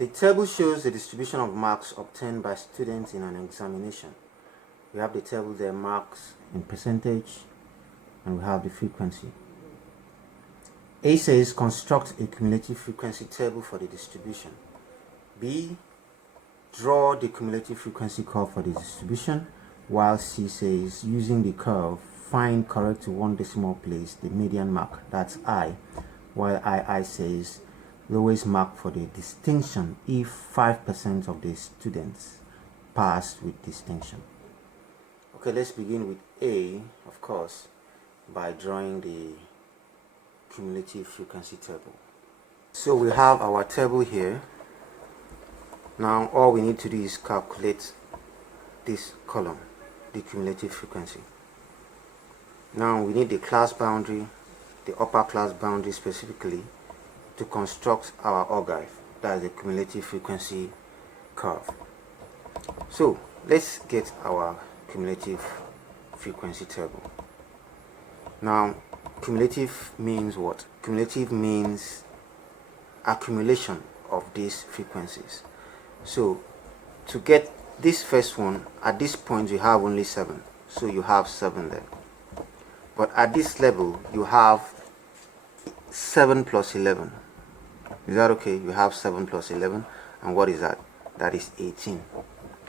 The table shows the distribution of marks obtained by students in an examination. We have the table there, marks in percentage, and we have the frequency. A says construct a cumulative frequency table for the distribution. B, draw the cumulative frequency curve for the distribution, while C says using the curve, find correct to one decimal place the median mark, that's I, while II says lowest mark for the distinction if 5% of the students passed with distinction. Okay, let's begin with A, of course, by drawing the cumulative frequency table. So we have our table here. Now all we need to do is calculate this column, the cumulative frequency. Now we need the class boundary, the upper class boundary specifically, to construct our algorithm, that is the cumulative frequency curve. So let's get our cumulative frequency table. Now cumulative means what? Cumulative means accumulation of these frequencies. So to get this first one, at this point you have only 7, so you have 7 there. But at this level you have 7 plus 11. Is that okay? You have 7 plus 11, and what is that? That is 18.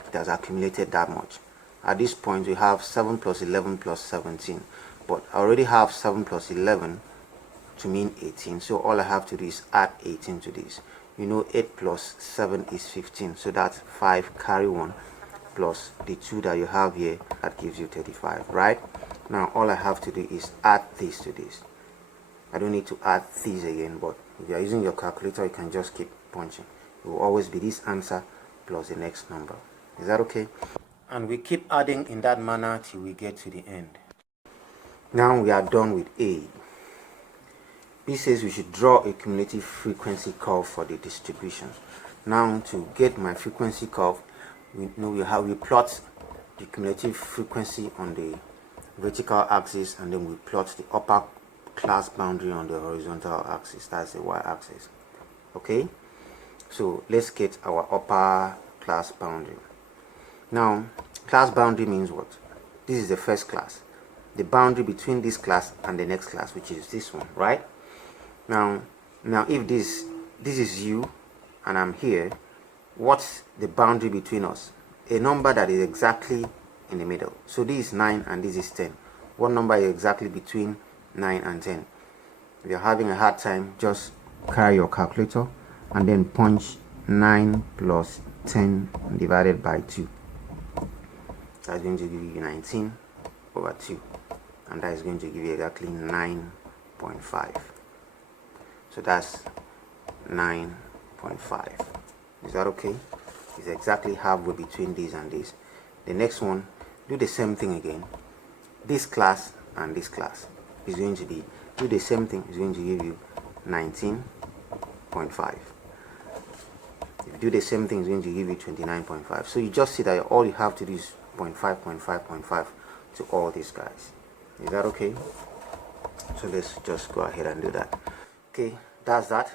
It has accumulated that much. At this point we have 7 plus 11 plus 17, but I already have 7 plus 11 to mean 18, so all I have to do is add 18 to this. You know 8 plus 7 is 15, so that's 5 carry 1 plus the 2 that you have here, that gives you 35, right? Now all I have to do is add this to this. I don't need to add these again, but if you are using your calculator you can just keep punching. It will always be this answer plus the next number. Is that okay? And we keep adding in that manner till we get to the end. Now we are done with A. B says we should draw a cumulative frequency curve for the distribution. Now to get my frequency curve, we plot the cumulative frequency on the vertical axis, and then we plot the upper class boundary on the horizontal axis, that's the y-axis. Okay, so let's get our upper class boundary. Now class boundary means what? This is the first class, the boundary between this class and the next class, which is this one, right? Now if this is you and I'm here, what's the boundary between us? A number that is exactly in the middle. So this is 9 and this is 10. What number is exactly between 9 and 10? If you're having a hard time, just carry your calculator and then punch 9 plus 10 divided by 2. That's going to give you 19 over 2, and that is going to give you exactly 9.5. So that's 9.5. Is that okay? It's exactly halfway between this and this. The next one, do the same thing again. This class and this class is going to be, do the same thing, is going to give you 19.5. If you do the same thing, it's going to give you 29.5. So you just see that all you have to do is 0.5, 0.5, 0.5 to all these guys. Is that okay? So let's just go ahead and do that. Okay, that's that.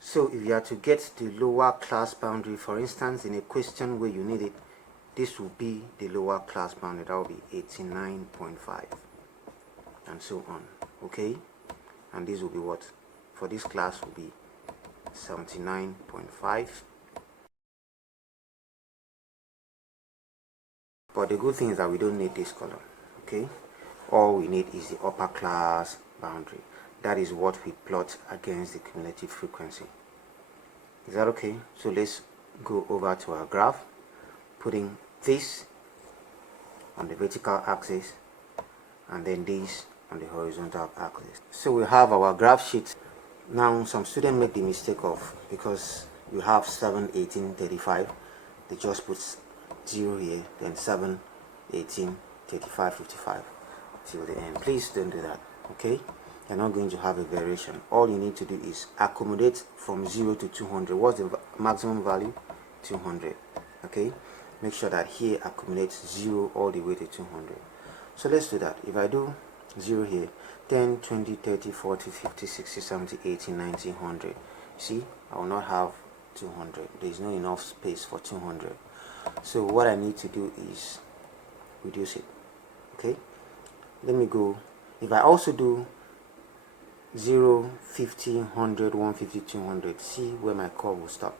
So if you are to get the lower class boundary, for instance in a question where you need it, this will be the lower class boundary. That will be 89.5 and so on. Okay, and this will be what for this class will be 79.5. But the good thing is that we don't need this column. Okay, all we need is the upper class boundary. That is what we plot against the cumulative frequency. Is that okay? So let's go over to our graph, putting this on the vertical axis and then this on the horizontal axis. So we have our graph sheet. Now some students make the mistake of, because you have 7, 18, 35, they just put 0 here, then 7, 18, 35, 55 till the end. Please don't do that. Okay, you're not going to have a variation. All you need to do is accommodate from 0 to 200. What's the maximum value? 200. Okay, make sure that here accumulates 0 all the way to 200. So let's do that. If I do 0 here, 10, 20, 30, 40, 50, 60, 70, 80, 90, 100. See, I will not have 200. There is no enough space for 200. So what I need to do is reduce it. Okay, let me go. If I also do 0, 50, 100, 150, 200, see where my curve will stop.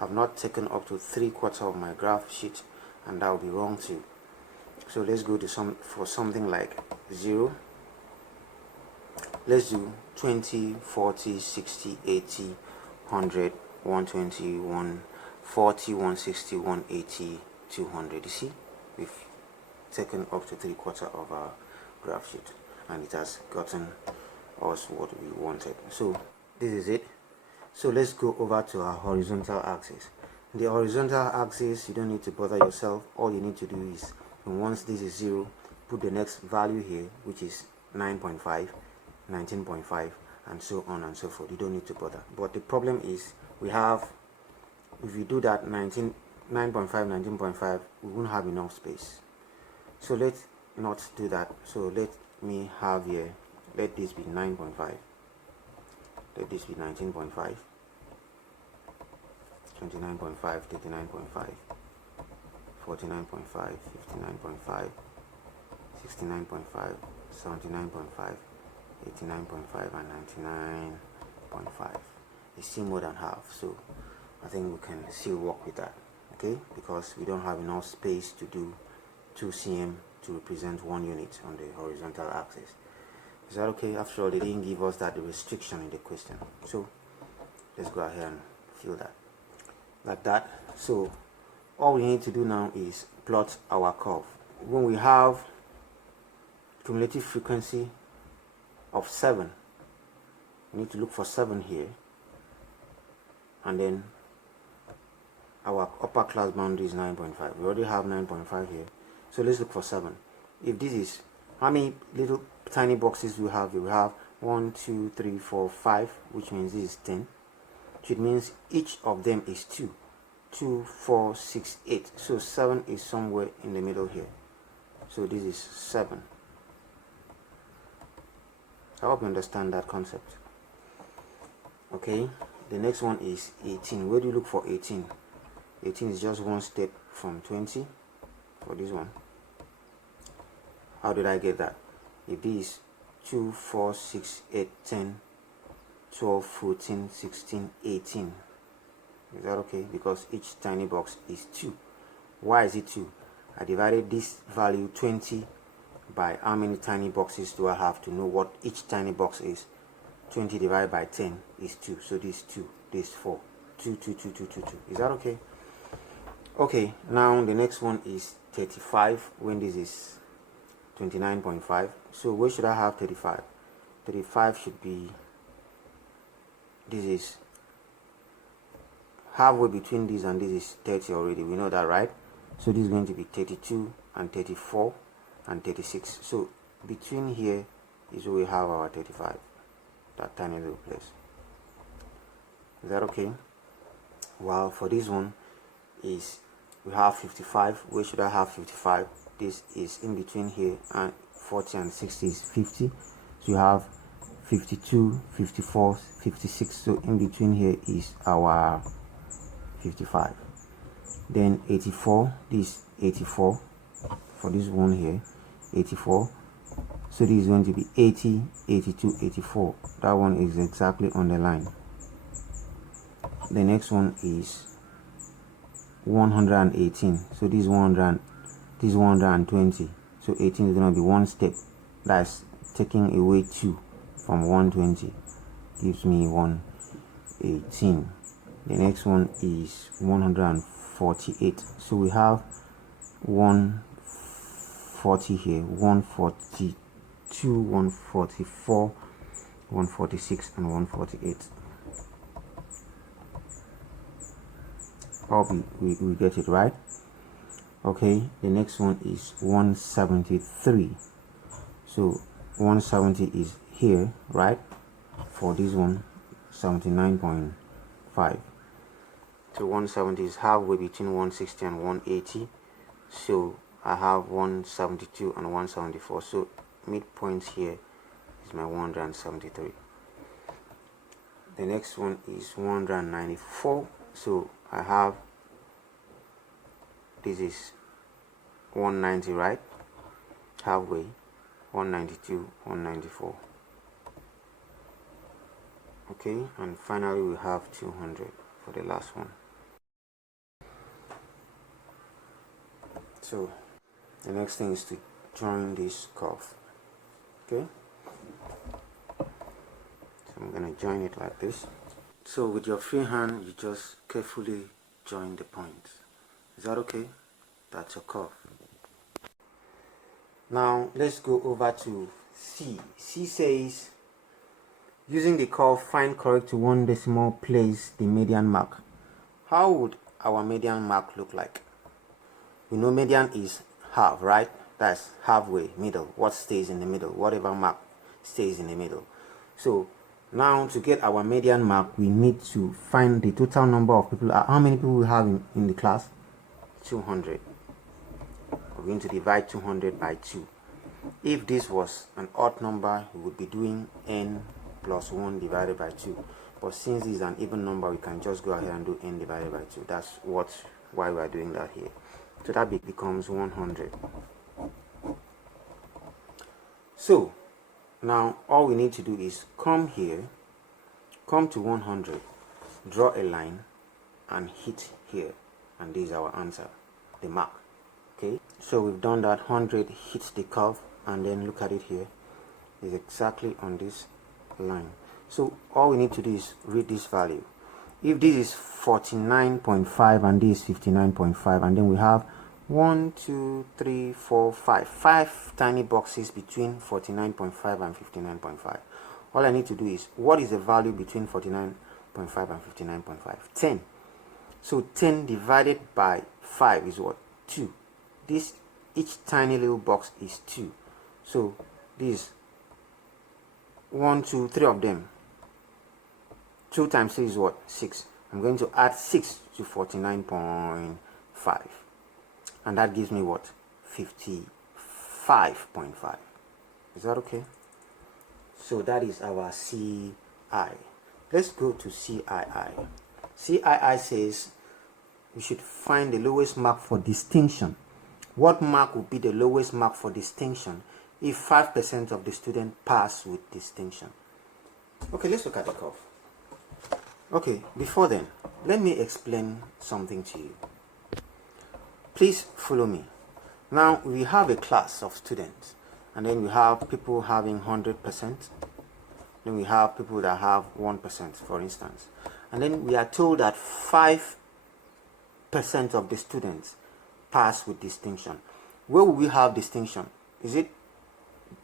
I've not taken up to 3/4 of my graph sheet, and that will be wrong too. So let's go to something like 0. Let's do 20, 40, 60, 80, 100, 120, 140, 160, 180, 200. You see, we've taken up to 3/4 of our graph sheet, and it has gotten us what we wanted. So this is it. So let's go over to our horizontal axis. The horizontal axis, you don't need to bother yourself. All you need to do is, once this is 0, put the next value here, which is 9.5, 19.5, and so on and so forth. You don't need to bother. But the problem is, we have, if you do that 9.5, 19.5, we won't have enough space. So let's not do that. So let me have here, let this be 9.5, let this be 19.5, 29.5, 39.5, 49.5, 59.5, 69.5, 79.5, 89.5, and 99.5. It's still more than half, so I think we can still work with that, okay, because we don't have enough space to do 2 cm to represent 1 unit on the horizontal axis. Is that okay? After all, they didn't give us that restriction in the question, so let's go ahead and fill that like that. So all we need to do now is plot our curve. When we have cumulative frequency of 7, we need to look for 7 here, and then our upper class boundary is 9.5. we already have 9.5 here, so let's look for 7. If this is, how many little tiny boxes we have? We have 1, 2, 3, 4, 5, which means this is 10, which means each of them is 2, 2, 4, 6, 8. So 7 is somewhere in the middle here. So this is 7. I hope you understand that concept. Okay, the next one is 18. Where do you look for 18? 18 is just one step from 20 for this one. How did I get that? If this is 2, 4, 6, 8, 10, 12, 14, 16, 18. Is that okay? Because each tiny box is 2. Why is it 2? I divided this value 20 by how many tiny boxes do I have to know what each tiny box is. 20 divided by 10 is 2. So this is 2, this is 4. 2, 2, 2, 2, 2, 2. Is that okay? Okay, now the next one is 35, when this is 29.5. So where should I have 35? 35 should be, this is halfway between this and this is 30 already. We know that, right? So this is going to be 32 and 34 and 36. So between here is where we have our 35, that tiny little place. Is that okay? While for this one is, we have 55. Where should I have 55? This is in between here, and 40 and 60 is 50. So you have 52, 54, 56. So in between here is our 55. Then 84, this 84 for this one here, 84. So this is going to be 80, 82, 84. That one is exactly on the line. The next one is 118. So this 100, this 120. So 18 is going to be one step. That's taking away 2 from 120. Gives me 118. The next one is 148. So we have 140 here, 142, 144, 146, and 148. Hope we get it right. Okay, the next one is 173. So 170 is here, right? For this one, 79.5. So 170 is halfway between 160 and 180. So I have 172 and 174. So midpoint here is my 173. The next one is 194. So I have, this is 190, right? Halfway, 192, 194. Okay, and finally we have 200 for the last one. So the next thing is to join this curve. Okay, so I'm going to join it like this. So with your free hand, you just carefully join the points. Is that okay? That's your curve. Now let's go over to C. C says, using the curve, find correct to one decimal place the median mark. How would our median mark look like? We know median is half, right? That's halfway, middle. What stays in the middle? Whatever mark stays in the middle. So now to get our median mark, we need to find the total number of people. How many people we have in the class? 200. We're going to divide 200 by 2. If this was an odd number, we would be doing n plus 1 divided by 2. But since this is an even number, we can just go ahead and do n divided by 2. That's why we are doing that here. So that becomes 100. So now all we need to do is come here, come to 100, draw a line and hit here, and this is our answer, the mark. Okay, so we've done that. 100 hits the curve, and then look at it here, is exactly on this line. So all we need to do is read this value. If this is 49.5 and this is 59.5, and then we have 1 2 3 4 5 tiny boxes between 49.5 and 59.5. All I need to do is, what is the value between 49.5 and 59.5? 10. So 10 divided by 5 is what? 2. This, each tiny little box is 2. So this 1 2 3 of them. 2 times 3 is what? 6. I'm going to add 6 to 49.5, and that gives me what? 55.5. Is that okay? So that is our CI. Let's go to CII. CII says we should find the lowest mark for distinction. What mark would be the lowest mark for distinction if 5% of the students pass with distinction? Okay, let's look at the curve. Okay, before then, let me explain something to you. Please follow me. Now, we have a class of students, and then we have people having 100%. Then we have people that have 1%, for instance. And then we are told that 5% of the students pass with distinction. Where will we have distinction? Is it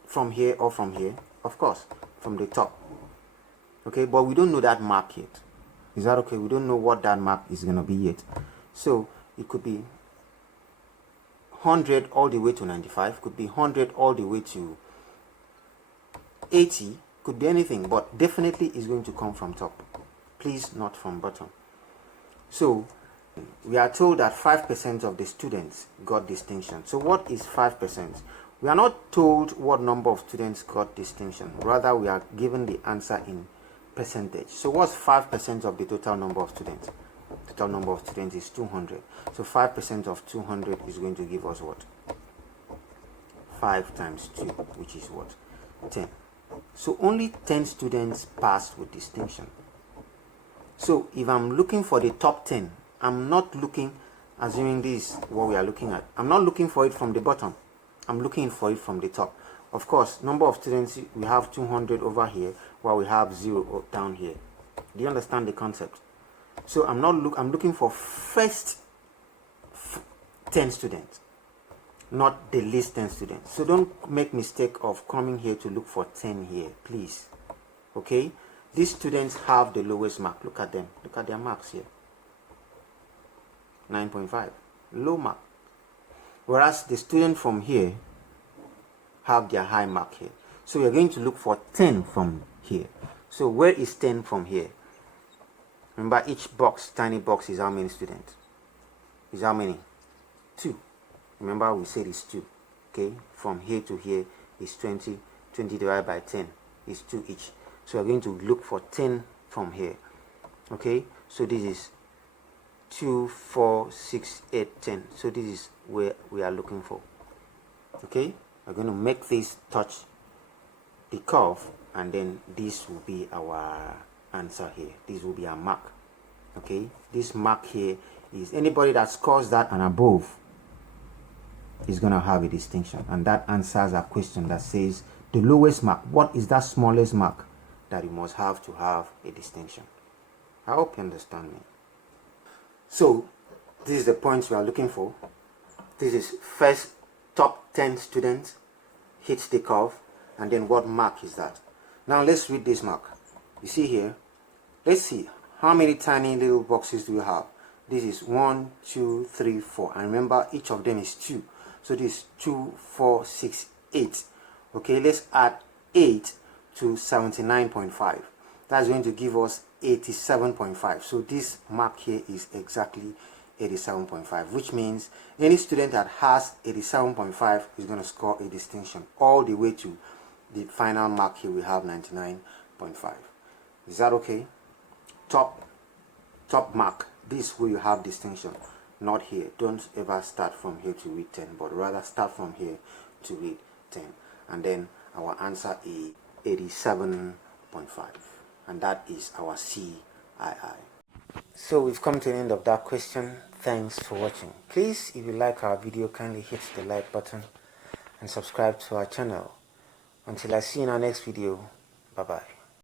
from here or from here? Of course, from the top. Okay, but we don't know that mark yet. Is that okay? We don't know what that mark is going to be yet. So it could be 100 all the way to 95, could be 100 all the way to 80, could be anything, but definitely is going to come from top. Please, not from bottom. So we are told that 5% of the students got distinction. So what is 5%? We are not told what number of students got distinction. Rather, we are given the answer in percentage. So what's 5% of the total number of students? Total number of students is 200. So 5% of 200 is going to give us what? 5 times 2, which is what? 10. So only 10 students passed with distinction. So if I'm looking for the top 10, I'm not looking, assuming this is what we are looking at, I'm not looking for it from the bottom. I'm looking for it from the top. Of course, number of students, we have 200 over here, while we have 0 down here. Do you understand the concept? So I'm looking for first 10 students, not the least 10 students. So don't make mistake of coming here to look for 10 here, please. Okay? These students have the lowest mark. Look at them. Look at their marks here. 9.5. Low mark. Whereas the student from here have their high mark here. So we're going to look for 10 from here. So where is 10 from here? Remember, each box, tiny box, is how many students? Is how many? 2. Remember, we said it's 2. Okay? From here to here is 20. 20 divided by 10 is 2 each. So we're going to look for 10 from here. Okay? So this is 2, 4, 6, 8, 10. So this is where we are looking for. Okay, we're going to make this touch the curve, and then this will be our answer here. This will be our mark. Okay, this mark here is anybody that scores that and above is going to have a distinction, and that answers a question that says the lowest mark. What is that smallest mark that you must have to have a distinction? I hope you understand me. So this is the points we are looking for. This is first top 10 students hits the curve, and then what mark is that? Now let's read this mark. You see here, let's see how many tiny little boxes do you have. This is 1, 2, 3, 4, and remember each of them is 2. So this is 2, 4, 6, 8. Okay, let's add 8 to 79.5. That's going to give us 87.5. So this mark here is exactly 87.5, which means any student that has 87.5 is going to score a distinction all the way to the final mark. Here we have 99.5. Is that okay? Top mark, this where you have distinction, not here. Don't ever start from here to read 10, but rather start from here to read 10. And then our answer is 87.5, and that is our CII. So we've come to the end of that question. Thanks for watching. Please, if you like our video, kindly hit the like button and subscribe to our channel. Until I see you in our next video, bye bye.